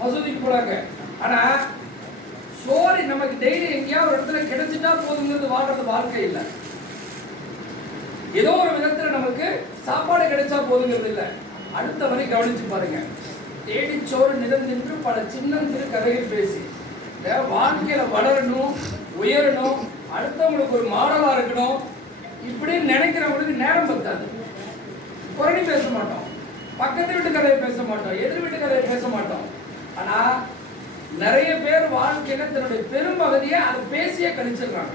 மசூதிக்கு போறாங்க. ஆனா சோறு நமக்கு டெய்லி எங்கேயாவது ஒரு இடத்துல கிடைச்சிட்டா போதுங்கிறது வாழ்றது வாழ்க்கை இல்லை. ஏதோ ஒரு விதத்துல நமக்கு சாப்பாடு கிடைச்சா போதுங்கிறது இல்லை. அடுத்த வரை கவனிச்சு பாருங்க. தேடிச்சோறு நிறந்தின்று பல சின்னஞ்சிறு கதைகள் பேசி வாழ்க்கையில வளரணும், உயரணும், அடுத்தவங்களுக்கு ஒரு மாடலா இருக்கணும் இப்படின்னு நினைக்கிறவங்களுக்கு நேரம் பத்தாது. புரணி பேச மாட்டோம், பக்கத்து வீட்டு கதையை பேச மாட்டோம், எதிர் வீட்டு கதையை பேச மாட்டோம். ஆனா நிறைய பேர் வாழ்க்கையில தன்னுடைய பெரும்பகுதியை அதை பேசியே கழிச்சிடுறாங்க.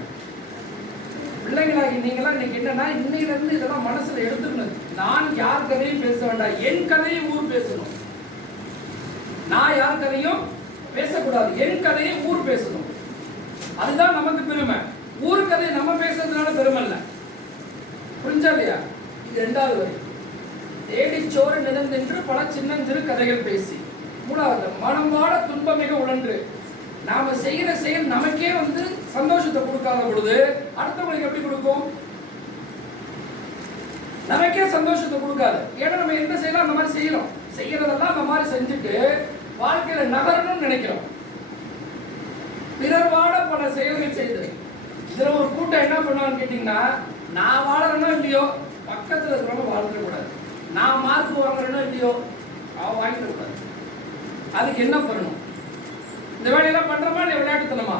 பிள்ளைங்களாகி நீங்களாம் இன்னைக்கு என்னன்னா, இன்னையில இருந்து இதெல்லாம் மனசுல எடுத்துக்கணும். நான் யார் கதையும் பேச வேண்டாம், என் கதையும் ஊர் பேசணும். நான் யார் கதையும் பேசக்கூடாது, என் கதையை ஊர் பேசணும். அதுதான் நமக்கு பெருமை. ஊர் கதையை நம்ம பேசுறதுனால பெருமை இல்லை. புரிஞ்சா இல்லையா? இது இரண்டாவது வரி. தேடிச்சோறு நிறந்தென்று பல சின்னஞ்சிறு கதைகள் பேசி. மூணாவது, மனம் வாட துன்பமிக உழன்று. நாம செய்கிற செயல் நமக்கே சந்தோஷத்தை கொடுக்காத பொழுது அடுத்தவங்களுக்கு எப்படி கொடுக்கும்? நமக்கே சந்தோஷத்தை கொடுக்காது. ஏன்னா நம்ம என்ன செய்யலாம் அந்த மாதிரி செய்யறோம். செய்யறதெல்லாம் அந்த மாதிரி செஞ்சுட்டு வாழ்க்கையில நகரணும்னு நினைக்கிறோம். பிறர் வாட பல செயல்கள் செய்து. இதுல ஒரு கூட்டம் என்ன பண்ணுவான்னு கேட்டீங்கன்னா, நான் வாழறேனோ இல்லையோ பக்கத்துல இருக்கிறவங்க வாழ்ந்துட கூடாது, நான் மார்க் வாங்குறேனோ இல்லையோ அவன் வாங்கிட கூடாது. அதுக்கு என்ன பண்ணணும்? இந்த வேலையெல்லாம் பண்றோமா இல்லையா? விளையாட்டுத்தனமா?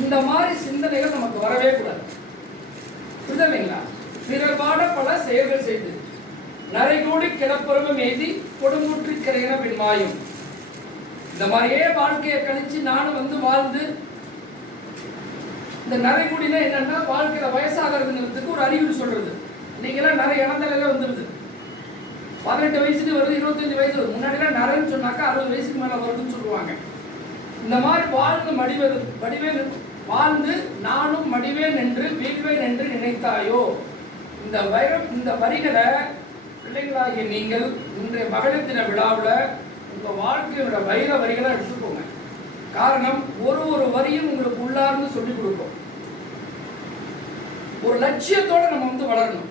இந்த மாதிரி சிந்தனைகள் நமக்கு வரவே கூடாது. புரியுதா இல்லைங்களா? பிறர் வாட பல செயல்கள் செய்து நரைகூடி கிடப்புறமும் எய்தி கொடுமுற்றி கரையின பின்மாயும். இந்த மாதிரியே வாழ்க்கையை கழிச்சு நானும் வாழ்ந்து, இந்த நரைகூடினா என்னன்னா வாழ்க்கையில வயசாகிறதுங்கிறதுக்கு ஒரு அறிகுறி சொல்றது. இன்னைக்கெல்லாம் நிறைய இளந்தலையில வந்துருது. 18 வயசுக்கு வருது, 25 வயசு வருது. முன்னாடிலாம் நரைன்னு சொன்னாக்கா 60 வயசுக்கு மேல வருதுன்னு சொல்லுவாங்க. இந்த மாதிரி வாழ்ந்து நானும் மடிவேன் என்று வீழ்வேன் என்று நினைத்தாயோ. இந்த வரிகளை பிள்ளைகளாகிய நீங்கள் இன்றைய மகளிர் தின விழாவில் உங்க வாழ்க்கையோட வைர வரிகளை எடுத்துக்கோங்க. காரணம், ஒரு வரியும் உங்களுக்கு உள்ளார்ந்து சொல்லிக் கொடுக்கும். ஒரு லட்சியத்தோட நம்ம வளரணும்.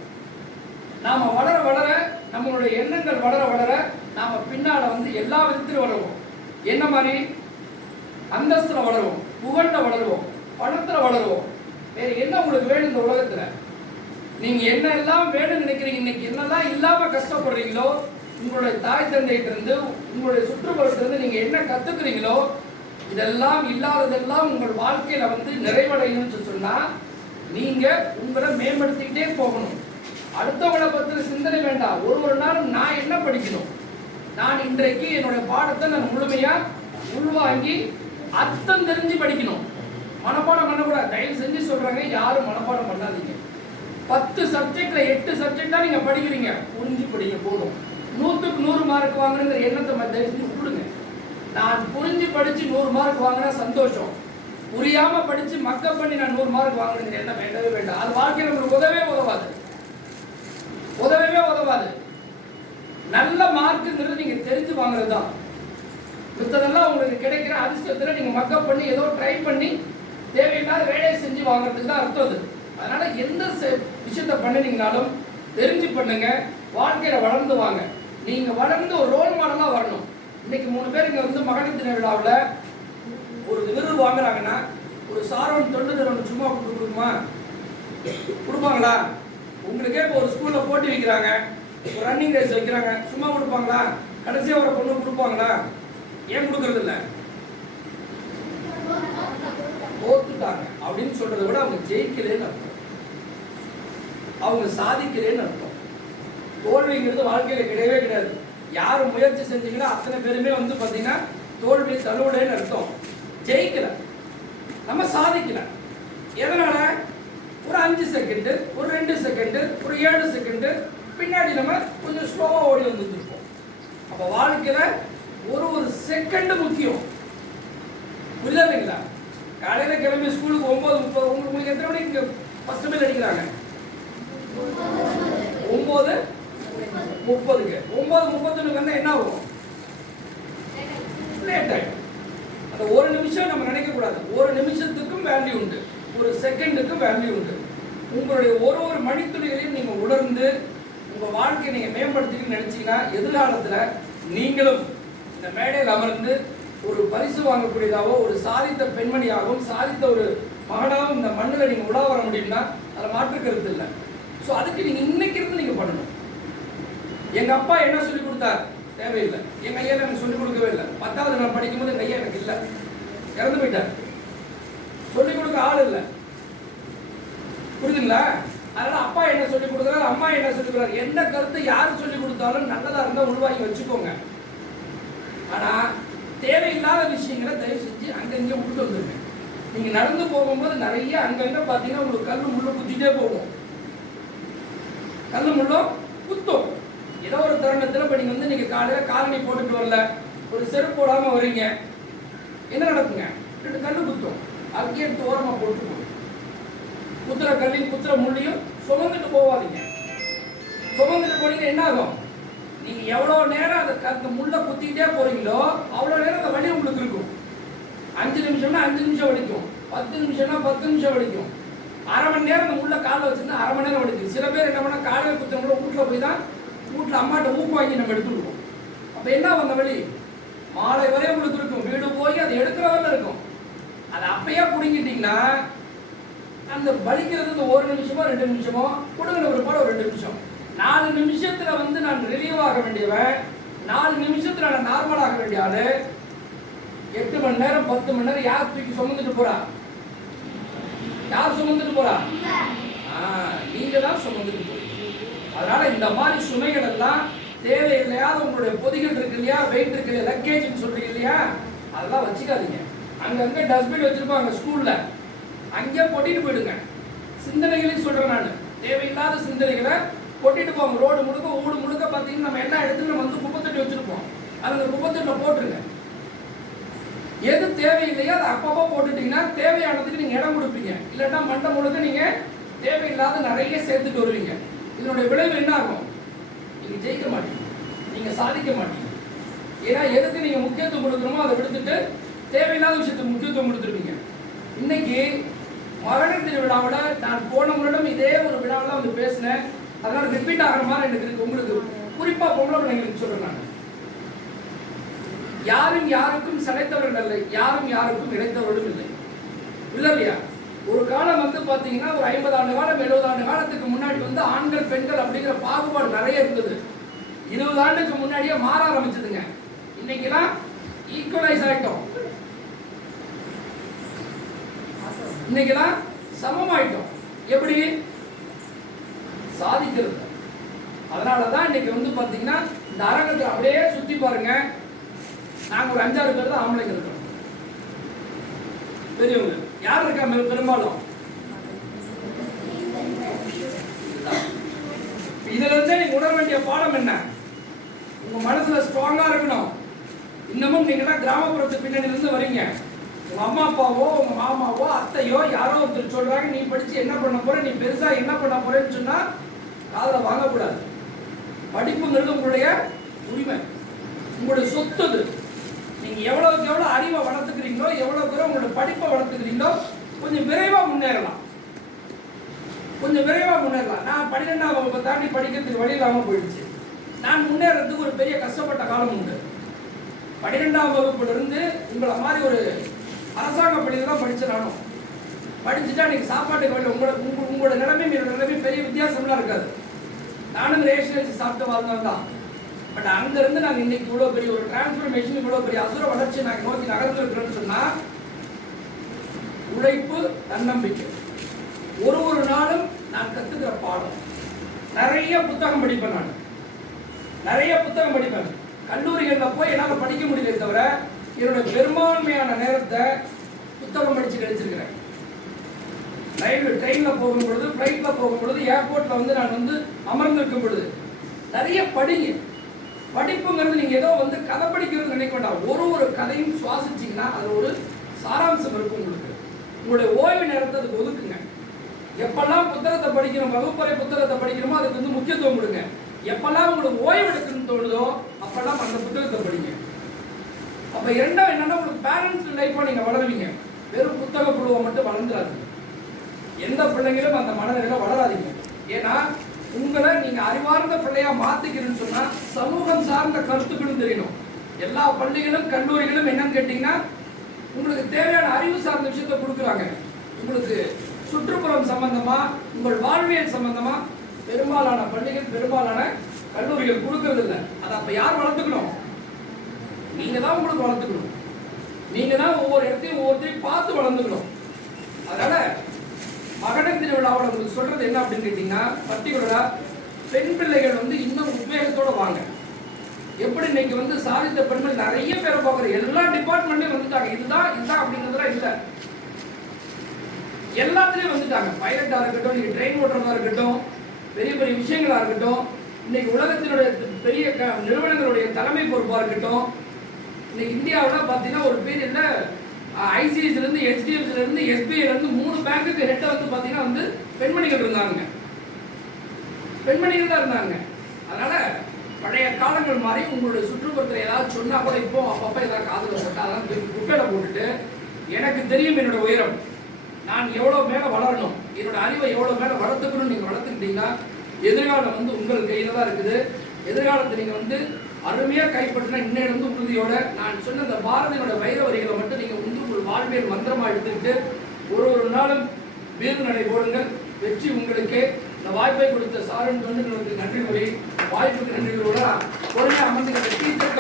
நாம வளர வளர, நம்மளுடைய எண்ணங்கள் வளர வளர, நாம பின்னால எல்லா விதத்திலும் வளருவோம். என்ன மாதிரி? அந்தஸ்துல வளருவோம், புகழ்ல வளருவோம், பணத்துல வளருவோம். வேற என்ன உங்களுக்கு வேணும் இந்த உலகத்துல? நீங்க என்ன எல்லாம் வேணும்னு நினைக்கிறீங்க, இன்னைக்கு என்னெல்லாம் இல்லாம கஷ்டப்படுறீங்களோ, உங்களுடைய தாய் தந்தைகிட்ட இருந்து, உங்களுடைய சுற்றுப்புறத்திலிருந்து நீங்க என்ன கத்துக்கிறீங்களோ, இதெல்லாம் இல்லாததெல்லாம் உங்கள் வாழ்க்கையில நிறைவடையணும்னு சொன்னா நீங்க உங்களை மேம்படுத்திக்கிட்டே போகணும். அடுத்தவங்களை பத்தின சிந்தனை வேண்டாம். ஒரு நாளும் நான் என்ன படிக்கணும், நான் இன்றைக்கு என்னுடைய பாடத்தை நான் முழுமையா உள்வாங்கி அர்த்தம் தெரிஞ்சு படிக்கணும். மனப்பாடம் பண்ணக்கூடாது. தயவு செஞ்சு சொல்றாங்க, யாரும் மனப்பாடம் பண்ணாதீங்க. 10 சப்ஜெக்ட்ல 8 சப்ஜெக்ட் தான் நீங்க படிக்கிறீங்க, புரிஞ்சு படிங்க போதும். 100க்கு 100 மார்க் வாங்குறங்கிற எண்ணத்தை தயவு செஞ்சு விட்டுடுங்க. நான் புரிஞ்சு படிச்சு 100 மார்க் வாங்கினா சந்தோஷம். புரியாம படிச்சு மக்கப் பண்ணி நான் 100 மார்க் வாங்குறேங்கிற எண்ணம் வேண்டவே வேண்டாம். அது வாழ்க்கையில் உங்களுக்கு உதவவே உதவாது. நல்ல மார்க்குங்கிறது நீங்க தெரிஞ்சு வாங்குறது தான். மித்ததெல்லாம் உங்களுக்கு கிடைக்கிற அதிர்ஷ்டத்தில் நீங்க மக்கப் பண்ணி ஏதோ ட்ரை பண்ணி தேவையில்லாத வேலையை செஞ்சு வாங்குறதுக்கு தான் அர்த்தம் அது. அதனால எந்த விஷயத்தை பண்ணினீங்கனாலும் தெரிஞ்சு பண்ணுங்க. வாழ்க்கையில வளர்ந்து வாங்க. நீங்க வளர்ந்து ஒரு ரோல் மாடலா வரணும். இன்னைக்கு 3 பேர் இங்க மகளிர் தின விழாவில் ஒரு விருது வாங்குறாங்கன்னா, ஒரு சாரோன் தொண்டு நிறுவனம் சும்மா கொடுக்குமா? கொடுப்பாங்களா? உங்களுக்கே இப்போ ஒரு ஸ்கூல்ல போட்டி வைக்கிறாங்க, ஒரு ரன்னிங் ரேஸ் வைக்கிறாங்க, சும்மா கொடுப்பாங்களா? கடைசியா ஒரு பொண்ணு கொடுப்பாங்களா? ஏன் கொடுக்கறது இல்லை? தோத்துட்டாங்க அப்படின்னு சொல்றதை விட அவங்க ஜெயிக்கலன்னு அர்த்தம், அவங்க சாதிக்கலன்னு அர்த்தம். தோல்விங்கிறது வாழ்க்கையில கிடையவே கிடையாது. யார் முயற்சி செஞ்சீங்களோ அத்தனை பேருமே பாத்தீங்கன்னா தோல்வியை தழுவலன்னு அர்த்தம். ஜெயிக்கல, நம்ம சாதிக்கல. எதனால? ஒரு 5 செகண்ட், ஒரு 2 செகண்ட், ஒரு 7 செகண்ட் பின்னாடி நம்ம கொஞ்சம் ஸ்லோவா ஓடி வந்துருப்போம். அப்ப வாழ்க்கையில ஒரு செகண்ட் முக்கியம். புரியுதா இல்லைங்களா? காலையில கிளம்பி ஸ்கூலுக்கு 9:30, உங்களுக்கு எத்தனை மணிக்கு ஃபர்ஸ்ட் பெல் அடிக்கிறாங்க? 9:30க்கு. 9:31 வந்தா என்ன ஆகும்? லேட் ஆயிடும். அந்த ஒரு நிமிஷம் நம்ம நினைக்க கூடாது. ஒரு நிமிஷத்துக்கும் வேல்யூ உண்டு, ஒரு செகண்டுக்கும் வேல்யூ உண்டு. உங்களுடைய ஒரு மணித்துளிகளையும் நீங்க உணர்ந்து உங்க வாழ்க்கையை நீங்க மேம்படுத்திட்டு நினைச்சீங்கன்னா எதிர்காலத்துல நீங்களும் இந்த மேடையில் அமர்ந்து ஒரு பரிசு வாங்கக்கூடியதாவோ ஒரு சாதித்த பெண்மணியாகவும் சாதித்த ஒரு மகனாகவும் இந்த மண்ணில் நீங்கள் உலா வர முடியும்னா அதில் மாற்று கருத்து இல்லை. ஸோ அதுக்கு நீங்கள் இன்னைக்கு இருந்து நீங்கள் பண்ணணும். எங்கள் அப்பா என்ன சொல்லிக் கொடுத்தார் தேவையில்லை, எங்கள் ஐயா எனக்கு சொல்லிக் கொடுக்கவே இல்லை. 10வது நான் படிக்கும்போது எங்கள் ஐயா எனக்கு இல்லை, இறந்து போயிட்டார். சொல்லிக் கொடுக்க ஆள் இல்லை, புரியுதுங்களா? அதனால அப்பா என்ன சொல்லிக் கொடுக்குறாரு, அம்மா என்ன சொல்லிக் கொடுக்குறாரு, எந்த கருத்தை யார் சொல்லிக் கொடுத்தாலும் நல்லதாக இருந்தால் உள்வாங்கி வச்சுக்கோங்க. ஆனால் தேவையில்லாத விஷயங்களை தயவு செஞ்சு அங்கங்கே விட்டு வந்துருங்க. நீங்கள் நடந்து போகும்போது நிறைய அங்கங்கே பார்த்தீங்கன்னா உங்களுக்கு கல் முள்ள குத்திட்டே போகும். கல் முள்ளும் குத்தும். ஏதோ ஒரு தருணத்தில் இப்போ நீங்கள் வந்து நீங்கள் காலையில் காலனி போட்டுட்டு வரல, ஒரு செருப்பு போடாமல் வரீங்க, என்ன நடக்குங்க? 2 கல் குத்தும். அங்கேயே எடுத்து ஓரமாக போட்டு போகும். குத்துற கல்லையும் குத்துற முள்ளையும் சுமந்துட்டு போவாதீங்க. சுமந்துட்டு போனீங்க என்ன ஆகும்? நீங்கள் எவ்வளோ நேரம் அந்த முள்ளை குத்திக்கிட்டே போறீங்களோ அவ்வளோ நேரம் அந்த வலி உங்களுக்கு இருக்கும். 5 நிமிஷம்னா 5 நிமிஷம் வலிக்கும், 10 நிமிஷம்னா 10 நிமிஷம் வலிக்கும். அரை மணி நேரம் அந்த முள்ளை காலில் வச்சுருந்தா அரை மணி நேரம் வலிக்கும். சில பேர் என்ன பண்ணால் காலையில் குத்துறவங்கள வீட்டில் போய் தான் வீட்டில் அம்மாட்ட ஊக்கு வாங்கி நம்ம எடுத்துருக்கோம். அப்போ என்ன அந்த வலி மாலை வரையும் உங்களுக்கு இருக்கும். வீடு போய் அதை எடுக்கிற வரை இருக்கும். அதை அப்பயே பிடிங்கிட்டீங்கன்னா அந்த வலிக்கிறது இந்த 1 நிமிஷமோ 2 நிமிஷமோ கொடுங்கிற ஒரு பாடம் 2 நிமிஷம். 4 நிமிஷத்துல வந்து நான் ரிலீவ் ஆக வேண்டியவன் 4 நிமிஷத்துல நான் நார்மல் ஆக வேண்டிய ஆளு 8 மணி நேரம் 10 மணி நேரம் யார் தூக்கி சுமந்துட்டு போறா? யார் சுமந்துட்டு போறா? நீங்க தான் சுமந்துட்டு போறீங்க. அதனால இந்த மாதிரி சுமைகள் எல்லாம் தேவையில்லையாத உங்களுடைய பொதிகள் இருக்கு இல்லையா, வெயிட் இருக்கு இல்லையா, லக்கேஜ்னு சொல்றீங்க இல்லையா, அதெல்லாம் வச்சுக்காதீங்க. அங்கங்க டஸ்ட்பின் வச்சிருப்பாங்க ஸ்கூல்ல, அங்கேயே கொட்டிட்டு போயிடுங்க. சிந்தனைகளையும் சொல்றேன் நான், தேவையில்லாத சிந்தனைகளை கொட்டிட்டு போங்க. ரோடு முழுக்க ஊடு முழுக்க பார்த்தீங்கன்னா நம்ம எல்லா இடத்துலையும் நம்ம வந்து குப்பை தட்டி வச்சிருப்போம். அது அந்த குப்பை தட்டில் போட்டுருங்க. எது தேவையில்லையோ அதை அப்பப்போ போட்டுட்டீங்கன்னா தேவையானதுக்கு நீங்கள் இடம் கொடுப்பீங்க. இல்லைன்னா மண்டை முழுக்க நீங்கள் தேவையில்லாத நிறைய சேர்த்துட்டு வருவீங்க. இதனுடைய விளைவு என்ன ஆகும்? நீங்கள் ஜெயிக்க மாட்டீங்க, நீங்கள் சாதிக்க மாட்டீங்க. ஏன்னா எதுக்கு நீங்கள் முக்கியத்துவம் கொடுக்கணுமோ அதை விடுத்துட்டு தேவையில்லாத விஷயத்துக்கு முக்கியத்துவம் கொடுத்துருவீங்க. இன்னைக்கு மரண திருவிழாவில் நான் போன முறையிடம் இதே ஒரு விழாவில் வந்து பேசினேன். அதனால ரிப்பீட் ஆகிற மாதிரி எனக்கு இருக்கு. உங்களுக்கு குறிப்பா பொம்பளை பிள்ளைங்களுக்கு சொல்றேன் நான், யாரும் யாருக்கும் சளைத்தவர்கள் இல்லை, யாரும் யாருக்கும் இணைத்தவர்களும் இல்லை. இல்லையா? ஒரு காலம் வந்து பாத்தீங்கன்னா ஒரு 50 ஆண்டு காலம் 70 ஆண்டு காலத்துக்கு முன்னாடி வந்து ஆண்கள் பெண்கள் அப்படிங்கிற பாகுபாடு நிறைய இருந்தது. 20 ஆண்டுக்கு முன்னாடியே மாற ஆரம்பிச்சதுங்க. இன்னைக்கெல்லாம் ஈக்குவலைஸ் ஆயிட்டோம். இன்னைக்கெல்லாம் சமமாயிட்டோம். எப்படி சாதிக்கிறது? அதனாலதான் இன்னைக்கு வந்து பாத்தீங்கன்னா இந்த அரங்கத்தை அப்படியே சுத்தி பாருங்க. நாங்க ஒரு 5-6 பேர் தான் ஆம்பளைங்க இருக்கோம். பெரியவங்க யார் இருக்கா? பெரும்பாலும் இதுல இருந்து நீங்க உணர வேண்டிய பாடம் என்ன? உங்க மனசுல ஸ்ட்ராங்கா இருக்கணும். இன்னமும் நீங்க தான் கிராமப்புறத்து பின்னணியில இருந்து வரீங்க. உங்க அம்மா அப்பாவோ உங்க மாமாவோ அத்தையோ யாரோ ஒருத்தர் சொல்றாங்க நீ படிச்சு என்ன பண்ண போற, நீ பெருசா என்ன பண்ண போறேன்னு சொன்னா காதுல வாங்கக்கூடாது. படிப்புங்கிறது உங்களுடைய உரிமை, உங்களுடைய சொத்து. நீங்க எவ்வளவுக்கு எவ்வளவு அறிவை வளர்த்துக்கிறீங்களோ, எவ்வளவுக்கு உங்களுடைய படிப்பை வளர்த்துக்கிறீங்களோ கொஞ்சம் விரைவா முன்னேறலாம். கொஞ்சம் விரைவா முன்னேறலாம். நான் 12ஆம் வகுப்பை தாண்டி படிக்கிறதுக்கு வழி இல்லாமல் போயிடுச்சு. நான் முன்னேறதுக்கு ஒரு பெரிய கஷ்டப்பட்ட காலம் உண்டு. 12ஆம் வகுப்புல இருந்து உங்களை மாதிரி ஒரு அரசாங்க பள்ளியில் தான் படிச்ச நானும். படிச்சுட்டா நீங்க சாப்பாட்டுக்கு வழி உங்களோட நிலைமையும் என்னோட நிலைமையும் பெரிய வித்தியாசம்லாம் இருக்காது. நானும் ரேஷன் அரிசி சாப்பிட்டு வாழ்ந்தவன் தான். பட் அங்கிருந்து நாங்கள் இன்னைக்கு இவ்வளோ பெரிய ஒரு டிரான்ஸ்ஃபர்மேஷன், இவ்வளோ பெரிய அசுர வளர்ச்சி நாங்கள் நோக்கி நகர்ந்துருக்கிறோன்னு சொன்னால் உழைப்பு, தன்னம்பிக்கை. ஒரு நாளும் நான் கற்றுக்கிற பாடம். நிறைய புத்தகம் படிப்பேன். நான் நிறைய புத்தகம் படிப்பேன். கல்லூரிகளில் போய் என்னால் படிக்க முடியல தவிர என்னுடைய பெரும்பான்மையான நேரத்தை புத்தகம் படித்து கிடைச்சிருக்கிறேன். ட்ரெயினில் போகும்பொழுது, ஃப்ளைட்டில் போகும்பொழுது, ஏர்போர்ட்டில் வந்து நான் வந்து அமர்ந்திருக்கும் பொழுது நிறைய படிங்க. படிப்புங்கிறது நீங்கள் ஏதோ வந்து கதை படிக்கிறது நினைக்க வேண்டாம். ஒரு கதையும் சுவாசிச்சிங்கன்னா அது ஒரு சாராம்சம் இருக்கும் உங்களுக்கு. உங்களுடைய ஓய்வு நேரத்தை அதுக்கு ஒதுக்குங்க. எப்பெல்லாம் புத்தகத்தை படிக்கணும், வகுப்பறை புத்தகத்தை படிக்கணுமோ அதுக்கு வந்து முக்கியத்துவம் கொடுங்க. எப்பெல்லாம் உங்களுக்கு ஓய்வு எடுக்கணும்னு தோணுதோ அப்பெல்லாம் அந்த புத்தகத்தை படிங்க. அப்போ இரண்டாவது என்னன்னா உங்களுக்கு பேரண்ட்ஸ் லைஃப்பாக நீங்கள் வளருவீங்க. வெறும் புத்தக புழுவை மட்டும் வளர்ந்துடாதீங்க. எந்த பிள்ளைங்களும் அந்த மனநிலையில வளராதீங்க. ஏன்னா உங்களை நீங்க அறிவார்ந்த பிள்ளையா மாத்திக்கிறேன்னு சொன்னா சமூகம் சார்ந்த கருத்துக்களும் தெரியணும். எல்லா பள்ளிகளும் கல்லூரிகளும் என்னன்னு கேட்டீங்கன்னா உங்களுக்கு தேவையான அறிவு சார்ந்த விஷயத்தை கொடுக்குறாங்க. உங்களுக்கு சுற்றுப்புறம் சம்பந்தமா, உங்கள் வாழ்வியல் சம்பந்தமா பெரும்பாலான பள்ளிகள், பெரும்பாலான கல்லூரிகள் கொடுக்கறது இல்லை. அதை அப்ப யார் வளர்த்துக்கணும்? நீங்க தான் உங்களுக்கு வளர்த்துக்கணும். நீங்க தான் ஒவ்வொரு இடத்தையும் ஒவ்வொருத்தையும் பார்த்து வளர்ந்துக்கணும். அதனால மகடல் திருவிழாவோட உங்களுக்கு சொல்றது என்ன அப்படின்னு கேட்டீங்கன்னா, பர்டிகுலரா பெண் பிள்ளைகள் வந்து இன்னும் உத்வேகத்தோட வாங்க. எப்படி இன்னைக்கு வந்து சாதித்த பெண்கள் நிறைய பேரை பார்க்குற எல்லா டிபார்ட்மெண்ட்லயும் வந்துட்டாங்க. இதுதான் அப்படிங்கிறதுலாம் இல்லை, எல்லாத்துலயும் வந்துட்டாங்க. பைலட்டா இருக்கட்டும், நீங்க ட்ரெயின் ஓட்டுறதா இருக்கட்டும், பெரிய பெரிய விஷயங்களா இருக்கட்டும், இன்னைக்கு உலகத்தினுடைய பெரிய நிறுவனங்களுடைய தலைமை பொறுப்பா இருக்கட்டும். இன்னைக்கு இந்தியாவில் பார்த்தீங்கன்னா ஒரு பீரியட்ல ஐசிஐசில இருந்து, HDFCல இருந்து, SBIல இருந்து 3 பேங்குக்கு ஹெட்டை வந்து பார்த்தீங்கன்னா வந்து பெண்மணிகள் இருந்தாங்க. பெண்மணிகள் தான் இருந்தாங்க. அதனால பழைய காலங்கள் மாதிரி உங்களுடைய சுற்றுப்புறத்தில் ஏதாவது சொன்னா கூட இப்போ அப்பப்போ ஏதாவது காதில் போட்டா அதெல்லாம் குப்பையில போட்டுட்டு, எனக்கு தெரியும் என்னோட உயரம், நான் எவ்வளோ மேலே வளரணும், என்னோட அறிவை எவ்வளோ மேலே வளர்த்துக்கணும் நீங்கள் வளர்த்துக்கிட்டீங்கன்னா எதிர்காலம் வந்து உங்கள் கையில் தான் இருக்குது. எதிர்காலத்தை நீங்கள் வந்து அருமையாக கைப்பற்றினா இன்னிலிருந்து உறுதியோட நான் சொன்ன இந்த பாரதியோட வைர வரிகளை மட்டும் நீங்கள் உங்கள் வாழ்வியல் மந்திரமாக எடுத்துக்கிட்டு ஒரு நாளும் வீறு நடை போடுங்கள். வெற்றி உங்களுக்கே. இந்த வாய்ப்பை கொடுத்த சாரன் தொண்டுகளுக்கு நன்றி கூறி, வாய்ப்புக்கு நன்றி கூறி பொறுமையாக அமர்ந்துகிற டீச்சர்